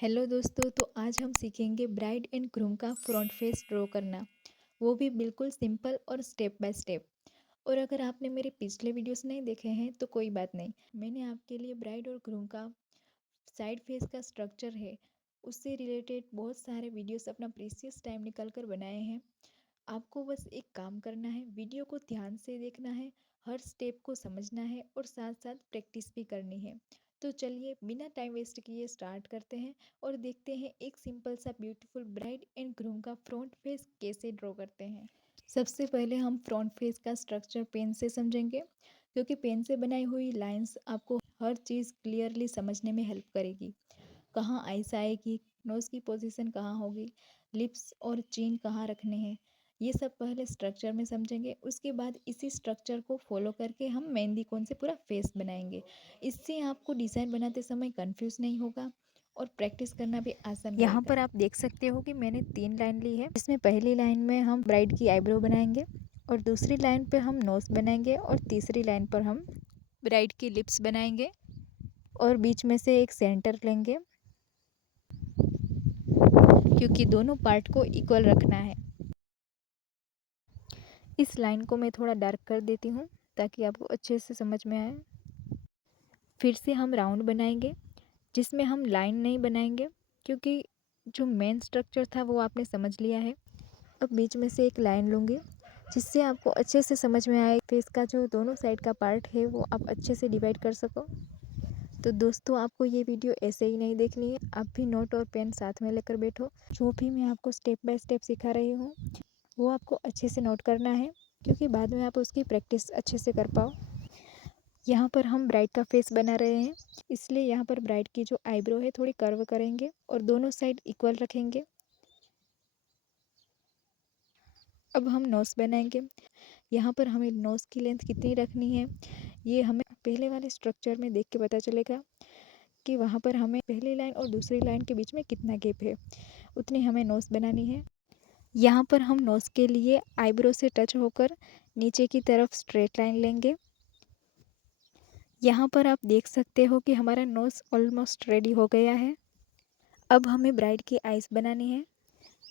Hello दोस्तों, तो आज हम सीखेंगे ब्राइड एंड ग्रूम का फ्रंट फेस ड्रॉ करना, वो भी बिल्कुल सिंपल और स्टेप बाय स्टेप। और अगर आपने मेरे पिछले वीडियोस नहीं देखे हैं तो कोई बात नहीं, मैंने आपके लिए ब्राइड और ग्रूम का साइड फेस का स्ट्रक्चर है उससे रिलेटेड बहुत सारे वीडियोस अपना प्रीशियस टाइम निकाल कर बनाए हैं। आपको बस एक काम करना है, वीडियो को ध्यान से देखना है, हर स्टेप को समझना है और साथ साथ प्रैक्टिस भी करनी है। तो चलिए बिना टाइम वेस्ट किए स्टार्ट करते हैं और देखते हैं एक सिंपल सा ब्यूटीफुल ब्राइड एंड ग्रूम का फ्रंट फेस कैसे ड्रॉ करते हैं। सबसे पहले हम फ्रंट फेस का स्ट्रक्चर पेन से समझेंगे, क्योंकि पेन से बनाई हुई लाइंस आपको हर चीज़ क्लियरली समझने में हेल्प करेगी। कहाँ आइस आएगी, नोज़ की पोजीशन कहाँ होगी, लिप्स और चीन कहाँ रखने हैं, ये सब पहले स्ट्रक्चर में समझेंगे। उसके बाद इसी स्ट्रक्चर को फॉलो करके हम मेहंदी कोन से पूरा फेस बनाएंगे। इससे आपको डिज़ाइन बनाते समय कंफ्यूज नहीं होगा और प्रैक्टिस करना भी आसान रहेगा। यहाँ पर आप देख सकते हो कि मैंने 3 लाइन ली है। इसमें पहली लाइन में हम ब्राइड की आईब्रो बनाएंगे और दूसरी लाइन पे हम नोज़ बनाएंगे और तीसरी लाइन पर हम ब्राइड की लिप्स बनाएंगे और बीच में से एक सेंटर लेंगे, क्योंकि दोनों पार्ट को इक्वल रखना है। इस लाइन को मैं थोड़ा डार्क कर देती हूँ ताकि आपको अच्छे से समझ में आए। फिर से हम राउंड बनाएंगे, जिसमें हम लाइन नहीं बनाएंगे क्योंकि जो मेन स्ट्रक्चर था वो आपने समझ लिया है। अब बीच में से एक लाइन लूँगी जिससे आपको अच्छे से समझ में आए, फेस का जो दोनों साइड का पार्ट है वो आप अच्छे से डिवाइड कर सको। तो दोस्तों, आपको ये वीडियो ऐसे ही नहीं देखनी है, आप भी नोट और पेन साथ में लेकर बैठो। जो भी मैं आपको स्टेप बाय स्टेप सिखा रही हूँ वो आपको अच्छे से नोट करना है, क्योंकि बाद में आप उसकी प्रैक्टिस अच्छे से कर पाओ। यहाँ पर हम ब्राइड का फेस बना रहे हैं, इसलिए यहाँ पर ब्राइड की जो आईब्रो है थोड़ी कर्व करेंगे और दोनों साइड इक्वल रखेंगे। अब हम नोज़ बनाएंगे। यहाँ पर हमें नोज़ की लेंथ कितनी रखनी है ये हमें पहले वाले स्ट्रक्चर में देख के पता चलेगा कि वहाँ पर हमें पहली लाइन और दूसरी लाइन के बीच में कितना गैप है, उतनी हमें नोज़ बनानी है। यहाँ पर हम नोज़ के लिए आईब्रो से टच होकर नीचे की तरफ स्ट्रेट लाइन लेंगे। यहाँ पर आप देख सकते हो कि हमारा नोज़ ऑलमोस्ट रेडी हो गया है। अब हमें ब्राइड की आइज़ बनानी है।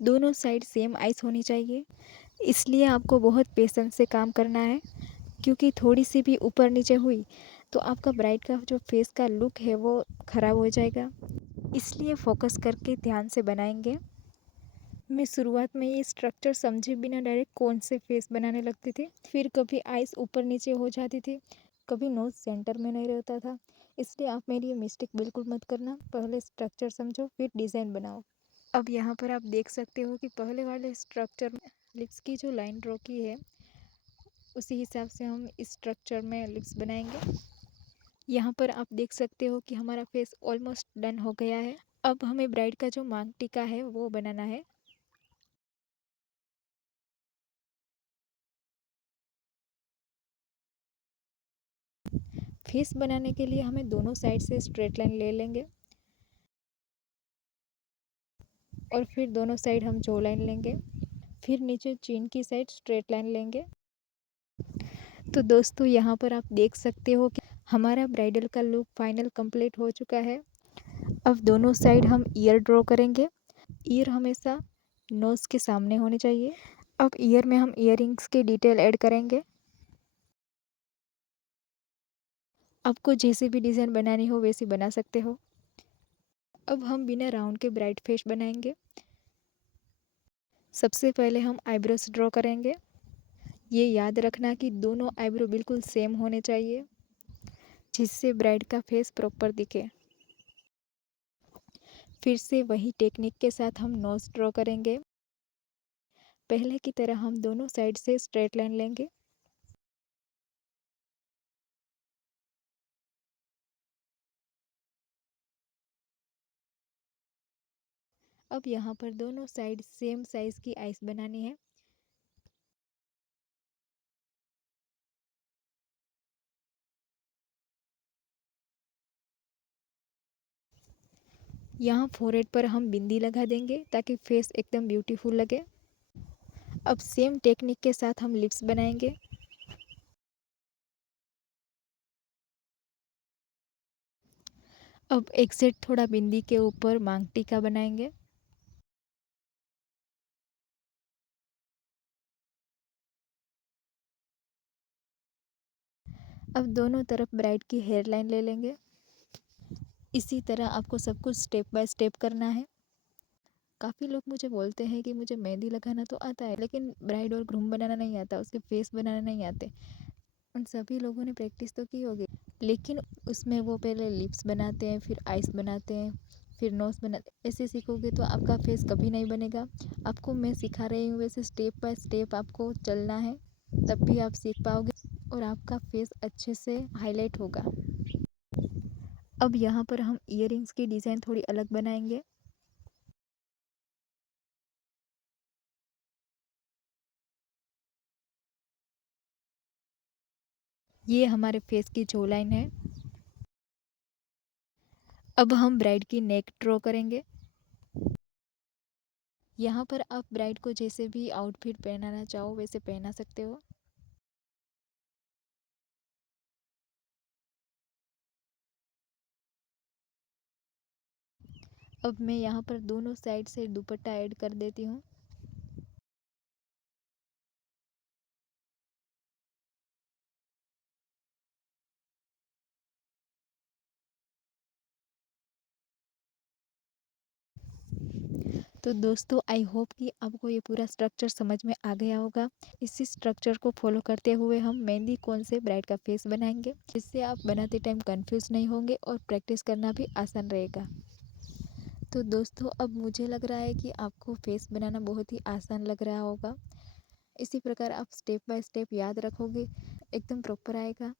दोनों साइड सेम आइज़ होनी चाहिए, इसलिए आपको बहुत पेशेंस से काम करना है, क्योंकि थोड़ी सी भी ऊपर नीचे हुई तो आपका ब्राइड का जो फेस का लुक है वो ख़राब हो जाएगा। इसलिए फोकस करके ध्यान से बनाएंगे। मैं शुरुआत में ये स्ट्रक्चर समझे बिना डायरेक्ट कोन से फेस बनाने लगती थी, फिर कभी आइज़ ऊपर नीचे हो जाती थी, कभी नोज़ सेंटर में नहीं रहता था। इसलिए आप मेरी ये मिस्टेक बिल्कुल मत करना, पहले स्ट्रक्चर समझो फिर डिज़ाइन बनाओ। अब यहाँ पर आप देख सकते हो कि पहले वाले स्ट्रक्चर में लिप्स की जो लाइन ड्रॉ की है उसी हिसाब से हम इस स्ट्रक्चर में लिप्स बनाएंगे। यहाँ पर आप देख सकते हो कि हमारा फेस ऑलमोस्ट डन हो गया है। अब हमें ब्राइड का जो मांग टीका है वो बनाना है। फेस बनाने के लिए हमें दोनों साइड से स्ट्रेट लाइन ले लेंगे और फिर दोनों साइड हम जो लाइन लेंगे, फिर नीचे चीन की साइड स्ट्रेट लाइन लेंगे। तो दोस्तों, यहाँ पर आप देख सकते हो कि हमारा ब्राइडल का लुक फाइनल कंप्लीट हो चुका है। अब दोनों साइड हम ईयर ड्रॉ करेंगे। ईयर हमेशा नोज़ के सामने होनी चाहिए। अब ईयर में हम ईयरिंग्स की डिटेल ऐड करेंगे। आपको जैसे भी डिज़ाइन बनानी हो वैसी बना सकते हो। अब हम बिना राउंड के ब्राइड फेस बनाएंगे। सबसे पहले हम आईब्रोज ड्रॉ करेंगे। ये याद रखना कि दोनों आईब्रो बिल्कुल सेम होने चाहिए, जिससे ब्राइड का फेस प्रॉपर दिखे। फिर से वही टेक्निक के साथ हम नोज ड्रॉ करेंगे। पहले की तरह हम दोनों साइड से स्ट्रेट लाइन लेंगे। अब यहाँ पर दोनों साइड सेम साइज की आइस बनानी है। यहाँ फोरहेड पर हम बिंदी लगा देंगे ताकि फेस एकदम ब्यूटीफुल लगे। अब सेम टेक्निक के साथ हम लिप्स बनाएंगे। अब एक सेट थोड़ा बिंदी के ऊपर मांग टीका बनाएंगे। अब दोनों तरफ ब्राइड की हेयर लाइन ले लेंगे। इसी तरह आपको सब कुछ स्टेप बाय स्टेप करना है। काफ़ी लोग मुझे बोलते हैं कि मुझे मेहंदी लगाना तो आता है लेकिन ब्राइड और ग्रूम बनाना नहीं आता, उसके फेस बनाना नहीं आते। उन सभी लोगों ने प्रैक्टिस तो की होगी लेकिन उसमें वो पहले लिप्स बनाते हैं, फिर आइस बनाते हैं, फिर नोज़ बनाते हैं। ऐसे सीखोगे तो आपका फेस कभी नहीं बनेगा। आपको मैं सिखा रही हूँ वैसे स्टेप बाय स्टेप आपको चलना है, तब भी आप सीख पाओगे और आपका फेस अच्छे से हाईलाइट होगा। अब यहाँ पर हम ईयरिंग्स की डिज़ाइन थोड़ी अलग बनाएंगे। ये हमारे फेस की जो लाइन है। अब हम ब्राइड की नेक ड्रॉ करेंगे। यहाँ पर आप ब्राइड को जैसे भी आउटफिट पहनाना चाहो वैसे पहना सकते हो। अब मैं यहाँ पर दोनों साइड से दुपट्टा ऐड कर देती हूँ। तो दोस्तों आई होप कि आपको ये पूरा स्ट्रक्चर समझ में आ गया होगा। इसी स्ट्रक्चर को फॉलो करते हुए हम मेहंदी कोन से ब्राइड का फेस बनाएंगे, जिससे आप बनाते टाइम कंफ्यूज नहीं होंगे और प्रैक्टिस करना भी आसान रहेगा। तो दोस्तों अब मुझे लग रहा है कि आपको फेस बनाना बहुत ही आसान लग रहा होगा। इसी प्रकार आप स्टेप बाय स्टेप याद रखोगे, एकदम प्रॉपर आएगा।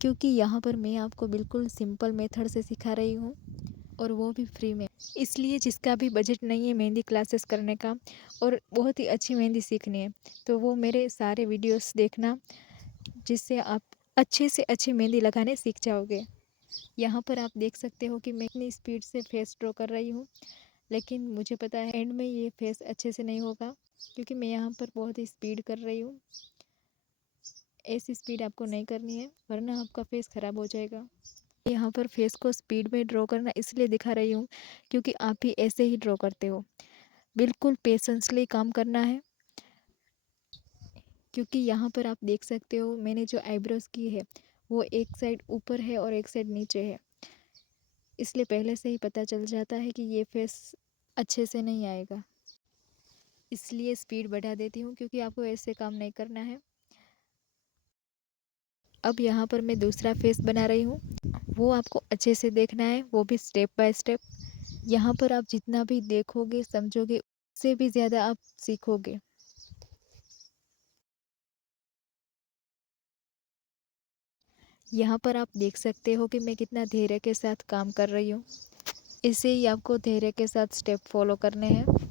क्योंकि यहाँ पर मैं आपको बिल्कुल सिंपल मेथड से सिखा रही हूँ और वो भी फ्री में। इसलिए जिसका भी बजट नहीं है मेहंदी क्लासेस करने का और बहुत ही अच्छी मेहंदी सीखनी है तो वो मेरे सारे वीडियोस देखना, जिससे आप अच्छे से अच्छी मेहंदी लगाने सीख जाओगे। यहाँ पर आप देख सकते हो कि मैं इतनी स्पीड से फेस ड्रॉ कर रही हूँ, लेकिन मुझे पता है एंड में ये फेस अच्छे से नहीं होगा क्योंकि मैं यहाँ पर बहुत ही स्पीड कर रही हूँ। ऐसी स्पीड आपको नहीं करनी है वरना आपका फेस ख़राब हो जाएगा। यहाँ पर फेस को स्पीड में ड्रॉ करना इसलिए दिखा रही हूँ क्योंकि आप भी ऐसे ही ड्रॉ करते हो। बिल्कुल पेशेंसली काम करना है। क्योंकि यहाँ पर आप देख सकते हो मैंने जो आईब्रोज की है वो एक साइड ऊपर है और एक साइड नीचे है, इसलिए पहले से ही पता चल जाता है कि ये फेस अच्छे से नहीं आएगा। इसलिए स्पीड बढ़ा देती हूँ क्योंकि आपको ऐसे काम नहीं करना है। अब यहाँ पर मैं दूसरा फेस बना रही हूँ, वो आपको अच्छे से देखना है, वो भी स्टेप बाय स्टेप। यहाँ पर आप जितना भी देखोगे समझोगे उससे भी ज़्यादा आप सीखोगे। यहाँ पर आप देख सकते हो कि मैं कितना धैर्य के साथ काम कर रही हूँ। इसे ही आपको धैर्य के साथ स्टेप फॉलो करने हैं।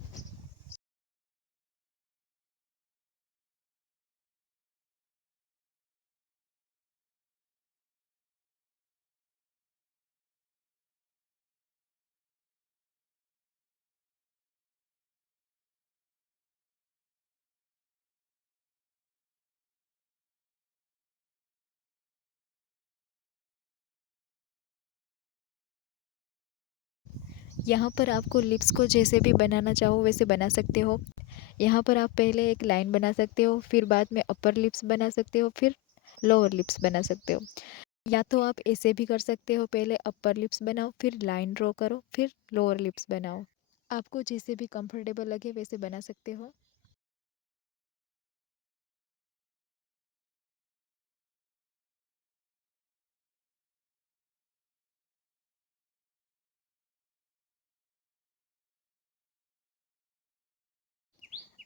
यहाँ पर आपको लिप्स को जैसे भी बनाना चाहो वैसे बना सकते हो। यहाँ पर आप पहले एक लाइन बना सकते हो, फिर बाद में अपर लिप्स बना सकते हो, फिर लोअर लिप्स बना सकते हो। या तो आप ऐसे भी कर सकते हो, पहले अपर लिप्स बनाओ, फिर लाइन ड्रॉ करो, फिर लोअर लिप्स बनाओ। आपको जैसे भी कंफर्टेबल लगे वैसे बना सकते हो।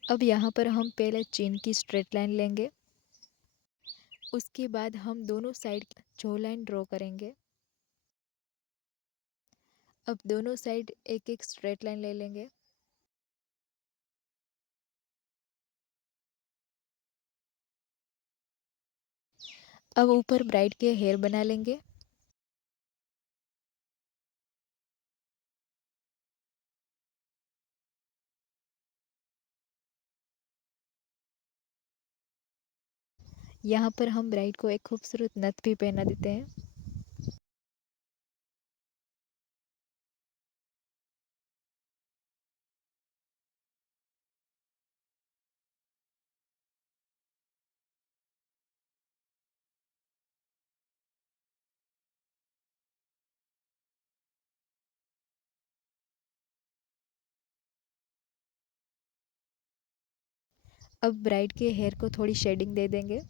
अब यहाँ पर हम पहले चीन की स्ट्रेट लाइन लेंगे। उसके बाद हम दोनों साइड जो लाइन ड्रॉ करेंगे। अब दोनों साइड एक एक स्ट्रेट लाइन ले लेंगे। अब ऊपर ब्राइड के हेयर बना लेंगे। यहाँ पर हम ब्राइड को एक खूबसूरत नथ भी पहना देते हैं। अब ब्राइड के हेयर को थोड़ी शेडिंग दे देंगे।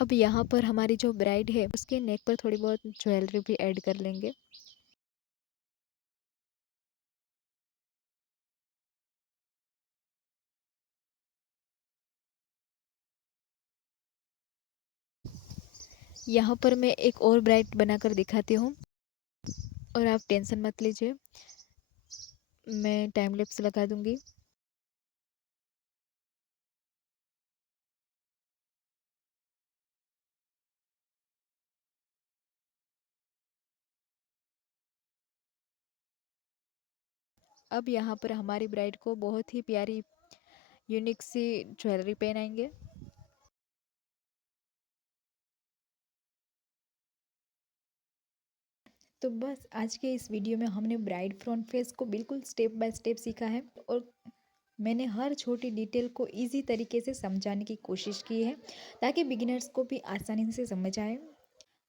अब यहाँ पर हमारी जो ब्राइड है उसके नेक पर थोड़ी बहुत ज्वेलरी भी ऐड कर लेंगे। यहाँ पर मैं एक और ब्राइड बनाकर दिखाती हूँ और आप टेंशन मत लीजिए, मैं टाइम लैप्स लगा दूंगी। अब यहाँ पर हमारी ब्राइड को बहुत ही प्यारी यूनिक सी ज्वेलरी पहनाएंगे। तो बस आज के इस वीडियो में हमने ब्राइड फ्रंट फेस को बिल्कुल स्टेप बाय स्टेप सीखा है और मैंने हर छोटी डिटेल को इजी तरीके से समझाने की कोशिश की है ताकि बिगिनर्स को भी आसानी से समझ आए।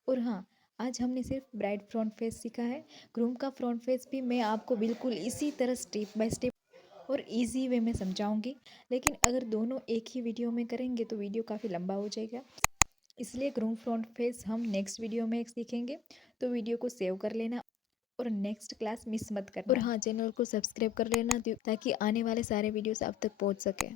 और हाँ, आज हमने सिर्फ ब्राइड फ्रंट फेस सीखा है। ग्रूम का फ्रंट फेस भी मैं आपको बिल्कुल इसी तरह स्टेप बाय स्टेप और इजी वे में समझाऊंगी। लेकिन अगर दोनों एक ही वीडियो में करेंगे तो वीडियो काफ़ी लंबा हो जाएगा, इसलिए ग्रूम फ्रंट फेस हम नेक्स्ट वीडियो में सीखेंगे। तो वीडियो को सेव कर लेना और नेक्स्ट क्लास मिस मत करना। और हाँ, चैनल को सब्सक्राइब कर लेना ताकि आने वाले सारे वीडियोस आप तक पहुंच सके।